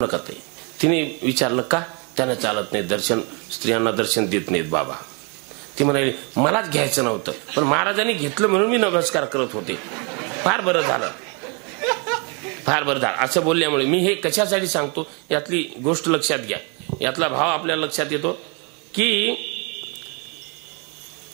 नका ते तिने विचारलं का त्याने चालत नाही दर्शन स्त्रियांना दर्शन देत नाहीत बाबा. ती म्हणाली मलाच घ्यायचं नव्हतं पण महाराजांनी घेतलं म्हणून मी नमस्कार करत होते. फार बरं झालं फार बरं झालं असं बोलल्यामुळे मी हे कशासाठी सांगतो यातली गोष्ट लक्षात घ्या. यातला भाव आपल्याला लक्षात येतो की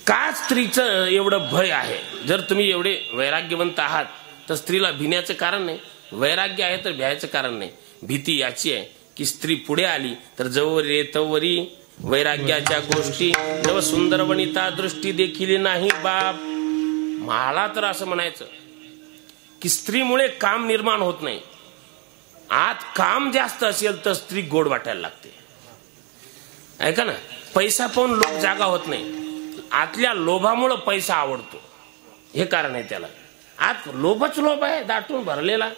का स्त्रीचं एवढं भय आहे. जर तुम्ही एवढे वैराग्यवंत आहात तर स्त्रीला भिण्याचं कारण नाही. वैराग्य आहे तर भ्यायचं कारण नाही. भीती याची आहे की स्त्री पुढे आली तर जवरी तवरी वैराग्याच्या गोष्टी जव सुंदर वनिता दृष्टी देखील नाही बाप. मला तर असं म्हणायचं की स्त्रीमुळे काम निर्माण होत नाही. आत काम जास्त असेल तर स्त्री गोड वाटायला लागते. ऐका ना, पैसा पाहून लोक जागा होत नाही. आतल्या लोभामुळे पैसा आवडतो हे कारण आहे त्याला. आत लोभच लोभ आहे दाटून भरलेला.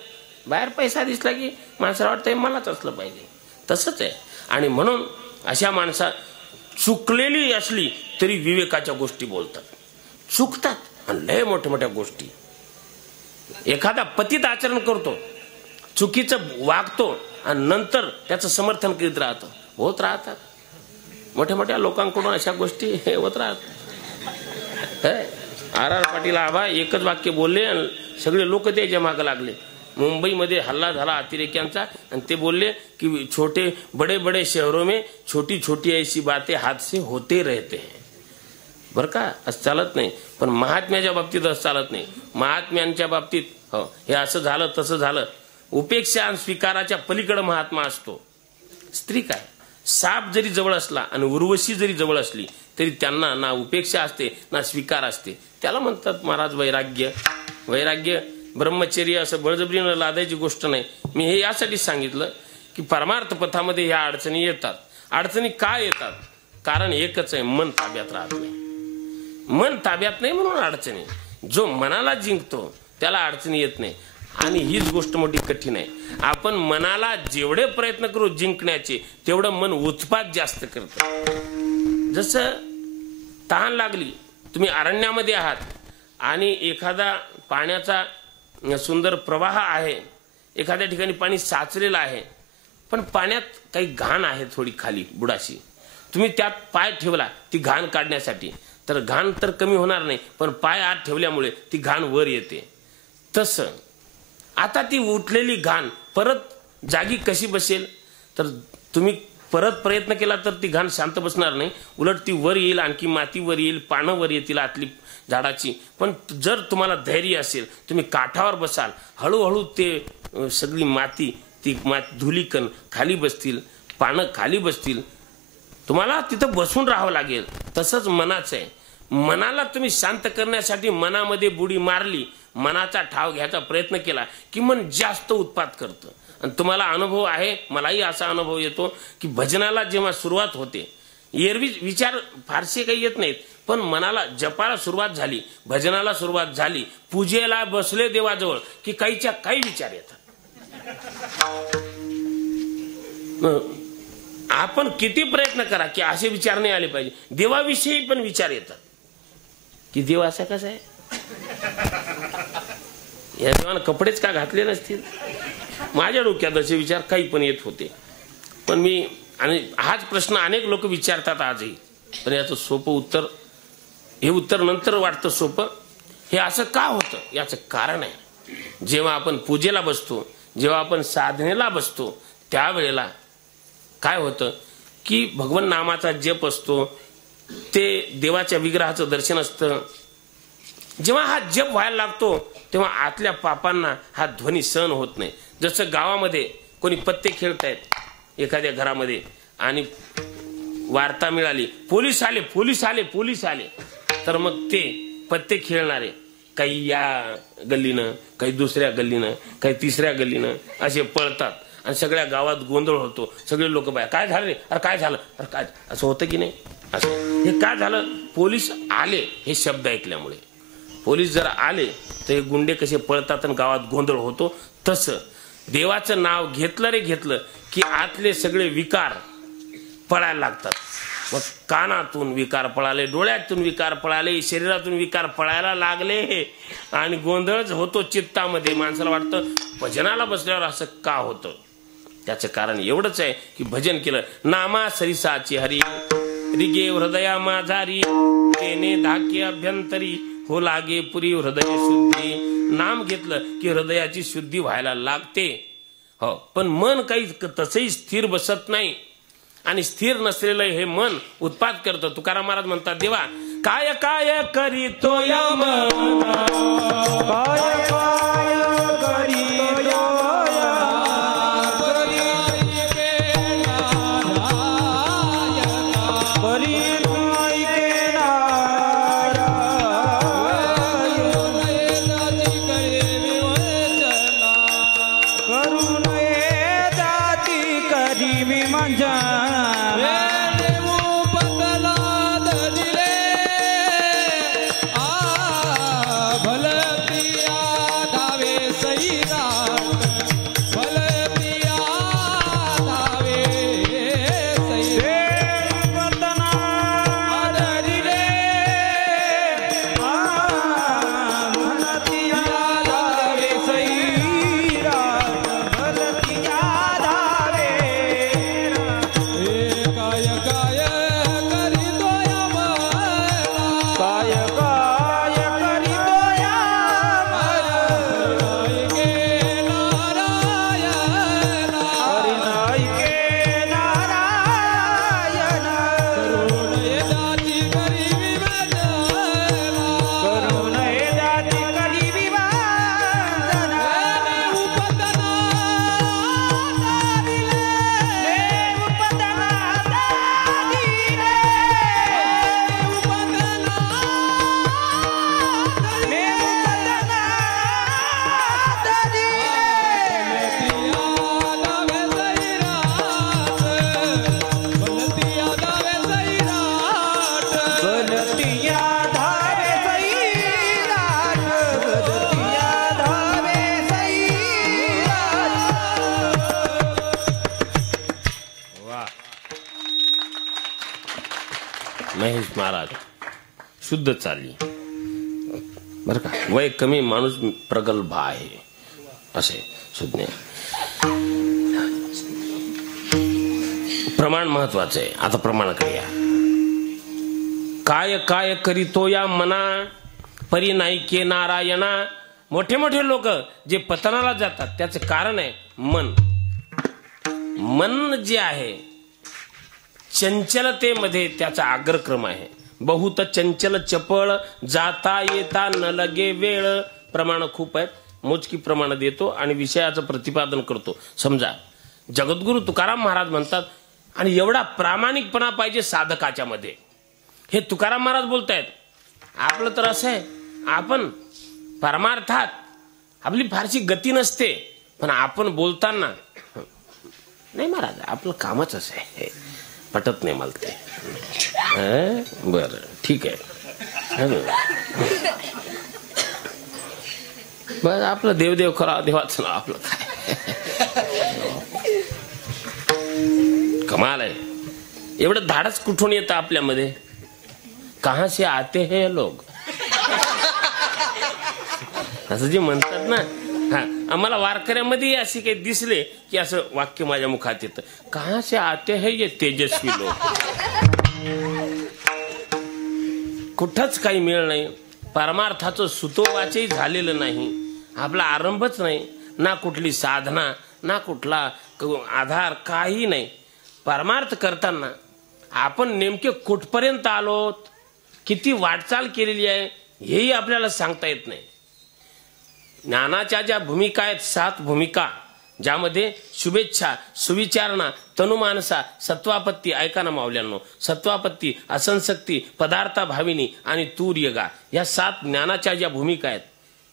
बाहेर पैसा दिसला की माणसाला वाटतंय मलाच असलं पाहिजे. तसंच आहे. आणि म्हणून अशा माणसा चुकलेली असली तरी विवेकाच्या गोष्टी बोलतात. चुकतात आणि लय मोठ्या मोठ्या गोष्टी. एखादा पतित आचरण करतो चुकीचं वागतो आणि नंतर त्याचं समर्थन करीत राहतं. होत राहतात मोठ्या मोठ्या लोकांकडून अशा गोष्टी होत राहतात. आर पाटील आबा एकच वाक्य बोलले आणि सगळे लोक त्याच्या मागे लागले. मुंबईमध्ये हल्ला झाला अतिरेक्यांचा आणि ते बोलले की छोटे बड़े बड़े शहरों में छोटी छोटी ऐसी बातें हादसे होते रहते हैं. बरं का, असं चालत नाही. पण महात्म्याच्या बाबतीत असं चालत नाही. महात्म्यांच्या बाबतीत हे असं झालं तसं झालं. उपेक्षा आणि स्वीकाराच्या पलीकडे महात्मा असतो. स्त्री काय, साप जरी जवळ असला आणि उर्वशी जरी जवळ असली तरी त्यांना ना उपेक्षा असते ना स्वीकार असते. त्याला म्हणतात महाराज वैराग्य. वैराग्य ब्रह्मचर्य असं बळजबरीनं लादायची गोष्ट नाही. मी हे यासाठी सांगितलं की परमार्थ पथामध्ये ह्या अडचणी येतात. अडचणी काय येतात? कारण एकच आहे, मन ताब्यात राहत नाही. मन ताब्यात नाही म्हणून अडचणी. जो मनाला जिंकतो त्याला अडचणी येत नाही. आणि हीच गोष्ट मोठी कठीण आहे. आपण मनाला जेवढे प्रयत्न करू जिंकण्याचे तेवढं मन उत्पात जास्त करतं. जसं तहान लागली, तुम्ही अरण्यामध्ये आहात आणि एखादा पाण्याचा सुंदर प्रवाह आहे, एखाद्या ठिकाणी पाणी साचलेलं आहे पण पाण्यात काही घाण आहे थोडी खाली बुडाशी. तुम्ही त्यात पाय ठेवला ती घाण काढण्यासाठी तर घाण तर कमी होणार नाही पण पाय आत ठेवल्यामुळे ती घाण वर येते. तसं आता ती उठलेली घाण परत जागी कशी बसेल? तर तुम्ही परत प्रयत्न केला तर ती घाण शांत बसणार नाही. उलट ती वर येईल, आणखी माती वर येईल, पानं वर येतील आतली झाडाची. पण जर तुम्हाला धैर्य असेल तुम्ही काठावर बसाल, हळूहळू ते सगळी माती ती धुलीकण खाली बसतील, पानं खाली बसतील. तुम्हाला तिथं बसून राहावं लागेल. तसंच मनाचं आहे. मनाला तुम्ही शांत करण्यासाठी मनामध्ये बुडी मारली, मनाचा ठाव घ्यायचा प्रयत्न केला की मन जास्त उत्पात करतं. आणि तुम्हाला अनुभव आहे, मलाही असा अनुभव येतो की भजनाला जेव्हा सुरुवात होते एरवी विचार फारसे काही येत नाहीत पण मनाला जपाला सुरुवात झाली, भजनाला सुरुवात झाली, पूजेला बसले देवाजवळ की काहीच्या काही विचार येतात. आपण किती प्रयत्न करा की असे विचार नाही आले पाहिजे. देवाविषयी पण विचार येतात की देव असा कसा आहे, या देवानं कपडेच का घातले नसतील. माझ्या डोक्यात असे विचार काही पण येत होते. पण मी आणि हाच प्रश्न अनेक लोक विचारतात आजही. पण याचं सोपं उत्तर, हे उत्तर नंतर वाटतं सोपं. हे असं का होतं याचं कारण आहे, जेव्हा आपण पूजेला बसतो, जेव्हा आपण साधनेला बसतो त्यावेळेला काय होतं की भगवान नामाचा जप असतो, ते देवाच्या विग्रहाचं दर्शन असतं. जेव्हा हा जप व्हायला लागतो तेव्हा आतल्या पापांना हा ध्वनी सहन होत नाही. जसं गावामध्ये कोणी पत्ते खेळतायत एखाद्या घरामध्ये आणि वार्ता मिळाली पोलीस आले पोलीस आले पोलीस आले, तर मग ते पत्ते खेळणारे काही या गल्लीनं, काही दुसऱ्या गल्लीनं, काही तिसऱ्या गल्लीनं असे पळतात आणि सगळ्या गावात गोंधळ होतो. सगळे लोक बाय काय झालं रे, अरे काय झालं, अरे काय, असं होतं की नाही. असं हे काय झालं, पोलीस आले हे शब्द ऐकल्यामुळे. पोलीस जर आले तर हे गुंडे कसे पळतात आणि गावात गोंधळ होतो. तसं देवाचं नाव घेतलं रे घेतलं की आतले सगळे विकार पळायला लागतात. मग कानातून विकार पळाले, डोळ्यातून विकार पळाले, शरीरातून विकार पळायला लागले आणि गोंधळच होतो चित्तामध्ये. माणसाला वाटतं भजनाला बसल्यावर असं का होतं. त्याचं कारण एवढंच आहे की भजन केलं. नामा सरिसाची हरी रिगे हृदया माझारी तेने धाके अभ्यंतरी हो लागे पुरी हृदय शुद्धी. नाम घेतलं की हृदयाची शुद्धी व्हायला लागते. हो, पण मन काही तसंही स्थिर बसत नाही आणि स्थिर नसलेलं हे मन उत्पात करतं. तुकाराम महाराज म्हणतात, देवा काय काय करीतो या मन, काय काय करीतो महेश महाराज शुद्ध चालली बर का. वय कमी माणूस प्रगल्भ आहे असे सुज्ञ. प्रमाण महत्वाचं आहे. आता प्रमाणाकडे या. काय काय करीतो या मना परी नाईके नारायणा. मोठे मोठे लोक जे पतनाला जातात त्याचे कारण आहे मन. मन जे आहे चंचलतेमध्ये त्याचा अग्रक्रम आहे. बहुत चंचल चपळ जाता येता न लगे वेळ. प्रमाण खूप आहेत, मोजकी प्रमाण देतो आणि विषयाचं प्रतिपादन करतो. समजा जगद्गुरु तुकाराम महाराज म्हणतात आणि एवढा प्रामाणिकपणा पाहिजे साधकाच्या मध्ये. हे तुकाराम महाराज बोलतायत. आपलं तर असं आहे, आपण परमार्थात आपली फारशी गती नसते, पण आपण बोलताना नाही महाराज आपलं कामच असं आहे, पटत नाही मला ते. बर ठीक आहे, बर आपलं देवदेव करा, देवाचं नाव आपलं काय कमाल आहे. एवढं धाडस कुठून येतं आपल्यामध्ये. कहां से आते हैं लोग असं जे म्हणतात ना. हा, आम्हाला वारकऱ्यामध्ये असे काही दिसले की असं वाक्य माझ्या मुखात येतं, कहां से आते हैं ये तेजस्वी लोग. कुठंच काही मिळ नाही. परमार्थाचं सुतोवाचही झालेलं नाही. आपला आरंभच नाही, ना कुठली साधना, ना कुठला आधार, काही नाही. परमार्थ करताना आपण नेमके कुठपर्यंत आलोत, किती वाटचाल केलेली आहे हेही आपल्याला सांगता येत नाही. ज्ञानाच्या ज्या भूमिका आहेत, 7 भूमिका, ज्यामध्ये शुभेच्छा, सुविचारणा, तनुमानसा, सत्वापत्ती, ऐका ना मावल्यांनो, सत्वापत्ती, असंसक्ती, पदार्था भाविनी आणि तुर्यगा, या 7 ज्ञानाच्या ज्या भूमिका आहेत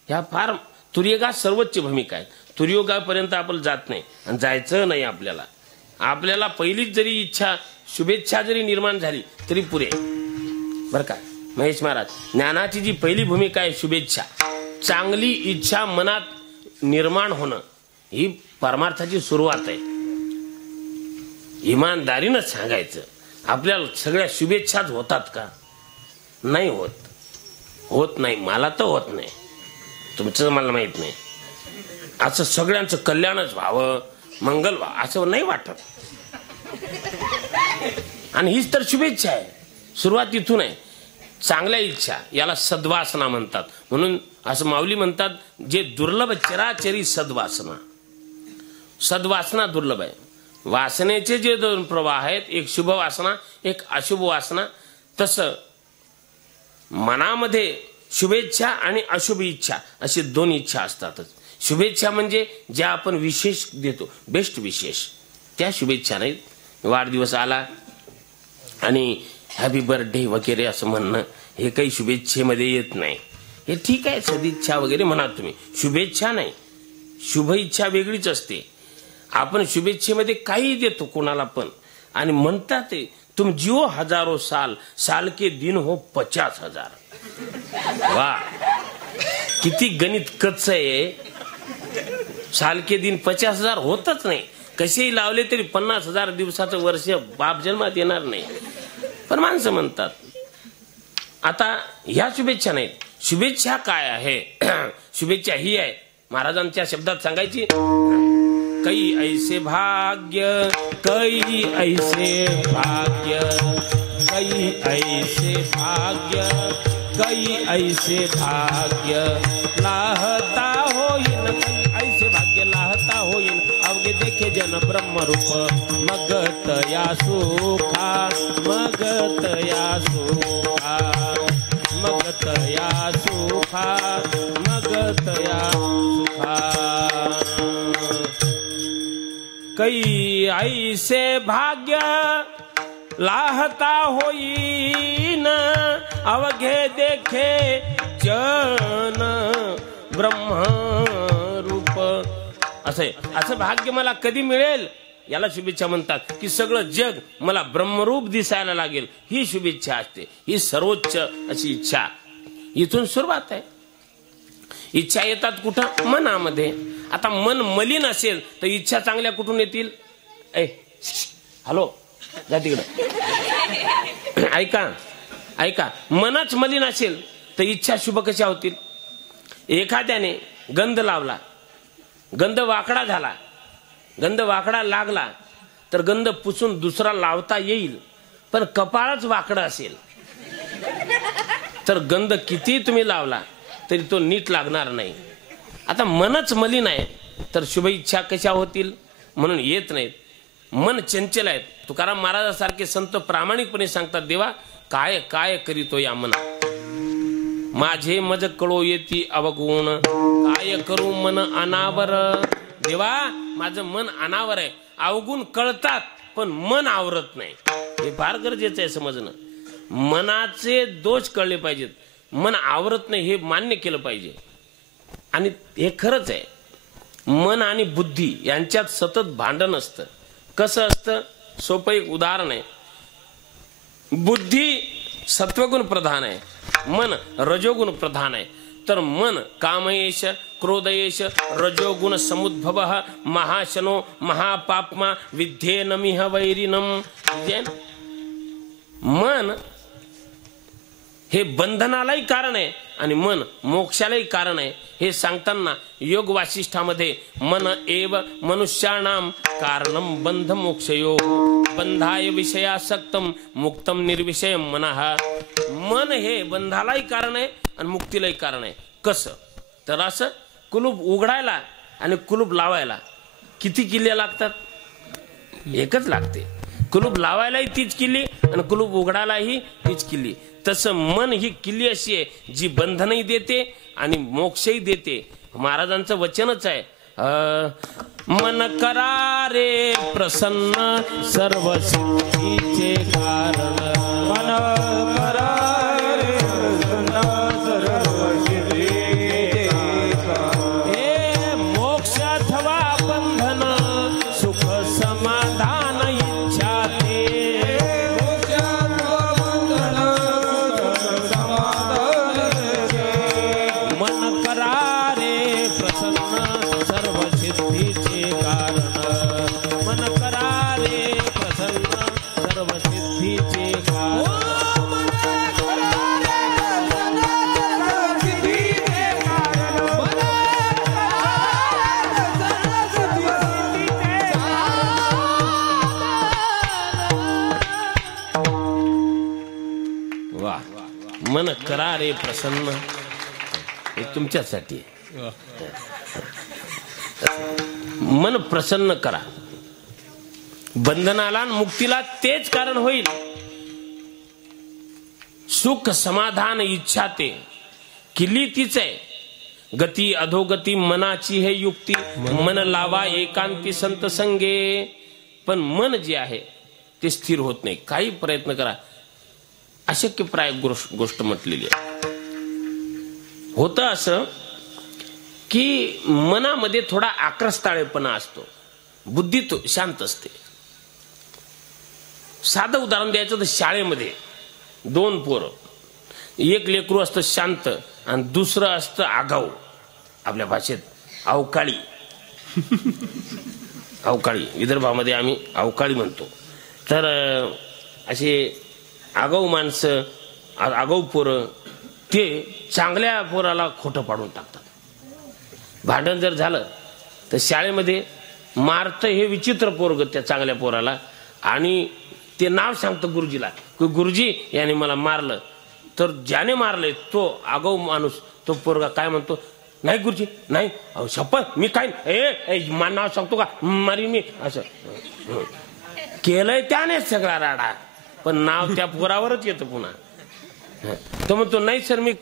ह्या फार. तुर्यगा सर्वोच्च भूमिका आहेत. तुर्योगापर्यंत आपण जात नाही आणि जायचं नाही. आपल्याला पहिलीच जरी इच्छा, शुभेच्छा जरी निर्माण झाली तरी पुरे बर का. महेश महाराज, ज्ञानाची जी पहिली भूमिका आहे शुभेच्छा, चांगली इच्छा मनात निर्माण होणं, ही परमार्थाची सुरुवात आहे. इमानदारीनं सांगायचं, आपल्याला सगळ्या शुभेच्छाच होतात का? नाही होत नाही. मला तर होत नाही, तुमचं मला माहित नाही. असं सगळ्यांचं कल्याणच व्हावं, मंगल असं नाही वाटत. आणि हीच तर शुभेच्छा आहे. सुरुवात इथून आहे. चांगल्या इच्छा याला सद्वासना म्हणतात. म्हणून असं माऊली म्हणतात, जे दुर्लभ चराचरी सद्वासना. सद्वासना दुर्लभ आहे. वासनेचे जे दोन प्रवाह आहेत, एक शुभ वासना, एक अशुभ वासना. तसं मनामध्ये शुभेच्छा आणि अशुभ इच्छा अशी दोन इच्छा असतातच. शुभेच्छा म्हणजे ज्या आपण विशेष देतो, बेस्ट विशेष, त्या शुभेच्छा नाहीत. वाढदिवस आला आणि हॅपी बर्थडे वगैरे असं म्हणणं, हे काही शुभेच्छेमध्ये येत नाही. हे ठीक आहे, सदिच्छा वगैरे म्हणा तुम्ही, शुभेच्छा नाही. शुभ इच्छा वेगळीच असते. आपण शुभेच्छेमध्ये काही देतो कोणाला पण, आणि म्हणतात ते तुम जिओ हजारो साल, साल के दिन हो 50,000. वा, किती गणित कच्च आहे. साल के दिन 50,000 होतच नाही. कसेही लावले तरी 50,000 दिवसाचं वर्ष बाप जन्मात येणार नाही. पण माणसं म्हणतात. आता ह्या शुभेच्छा नाहीत. शुभेच्छा काय आहे? शुभेच्छा ही आहे, महाराजांच्या शब्दात सांगायची, कई ऐसे भाग्य, कई ऐसे भाग्य, कई ऐसे भाग्य, कई ऐसे भाग्य लाहता होईन, कई ऐसे भाग्य लाहता होईन, अवघे देखे जन ब्रह्मरूप, मग तया सुखा, मग तया सुखा, मग तया सुखा, मग तया सुखा. कई ऐसे भाग्य लाहता होईन, अवघे देखे जन ब्रह्मरूप. असं भाग्य मला कधी मिळेल, याला शुभेच्छा म्हणतात. की सगळं जग मला ब्रह्मरूप दिसायला लागेल, ही शुभेच्छा असते. ही सर्वोच्च अशी इच्छा. इथून सुरुवात आहे. इच्छा येतात कुठं? मनामध्ये. आता मन मलिन असेल तर इच्छा चांगल्या कुठून येतील? हॅलो, जा तिकडं. ऐका ऐका, मनच मलिन असेल तर इच्छा शुभ कशा होतील? एखाद्याने गंध लावला, गंध वाकडा झाला, गंध वाकडा लागला तर गंध पुसून दुसरा लावता येईल. पण कपाळच वाकडं असेल तर गंध किती तुम्ही लावला तरी तो नीट लागणार नाही. आता मनच मलिन आहे तर शुभ इच्छा कशा होतील? म्हणून येत नाहीत. मन चंचल आहे. तुकाराम महाराजांसारखे संत प्रामाणिकपणे सांगतात, देवा काय काय करीतो या मना, माझे मज कळो येती अवगुण, काय करू मन अनावर. देवा माझं मन अनावर आहे. अवगुण कळतात पण मन आवरत नाही. हे फार गरजेचं आहे समजणं. मनाचे दोष कळले पाहिजेत. मन आवरत नाही हे मान्य केलं पाहिजे. आणि हे खरंच आहे, मन आणि बुद्धी यांच्यात सतत भांडण असतं. कसं असतं? सोपं एक उदाहरण आहे. बुद्धी सत्वगुण प्रधान आहे, मन रजोगुण प्रधान आहे. तर मन कामयेश क्रोधयेश रजोगुण समुद्भव महाशनो महापापमा विद्येनमिह वैरिनम. मन हे बंधनालाही कारण आहे आणि मन मोक्षालाही कारण आहे. हे सांगताना योग वासिष्ठामध्ये मन एव मनुष्याणाम कारणम बंध मोक्षयो बंधाय विषयासक्तम मुक्तम निर्विषयम मनः. मन हे बंधालाही कारण आहे आणि मुक्तीलाही कारण आहे. कसं? तर असं कुलूप उघडायला आणि कुलूप लावायला किती किल्ले लागतात? एकच लागते. कुलूप लावायलाही तीच किल्ली आणि कुलूप उघडायलाही तीच किल्ली. तसं मन ही किल्ली अशी आहे जी बंधनही देते आणि मोक्षही देते. महाराजांचं वचनच आहे, मन करा रे प्रसन्न सर्व सिद्धीचे कारण. मन करा रे प्रसन्न सर्व सिद्धीचे कारण. हे मोक्ष अथवा बंधन सुख समाधान इच्छा ते. मन करा रे प्रसन्न सर्व सिद्धीचे कारण. मन करा रे प्रसन्न सर्व सिद्धीचे कारण. करा रे प्रसन्न, हे तुमच्यासाठी. मन प्रसन्न करा. बंधनाला आणि मुक्तीला तेच कारण होईल. सुख समाधान इच्छा ते किल्ली तीच आहे. गती अधोगती मनाची हे युक्ती. मन लावा एकांती संत संगे. पण मन जे आहे ते स्थिर होत नाही. काही प्रयत्न करा, अशक्यप्राय गोष्ट म्हटलेली आहे. होतं असं की मनामध्ये थोडा आक्रस्ताळेपणा असतो, बुद्धी तो शांत असते. साधं उदाहरण द्यायचं तर शाळेमध्ये दोन पोरं, एक लेकरू असतं शांत आणि दुसरं असतं आगाऊ, आपल्या भाषेत अवकाळी. अवकाळी विदर्भामध्ये आम्ही अवकाळी म्हणतो. तर असे आगाऊ माणसं, आगाऊ पोरं ते चांगल्या पोराला खोटं पाडून टाकतात. भांडण जर झालं तर शाळेमध्ये मारतं हे विचित्र पोरग त्या चांगल्या पोराला, आणि ते नाव सांगतं गुरुजीला की गुरुजी याने मला मारलं. तर ज्याने मारलंय तो आगाऊ माणूस, तो पोरगा काय म्हणतो, नाही गुरुजी नाही, शपथ मी काय नाव सांगतो का, मारी मी. असं केलंय त्याने सगळा राडा, पण नाव त्या पोरावरच येतं पुन्हा. तो म्हणतो नाही सर मी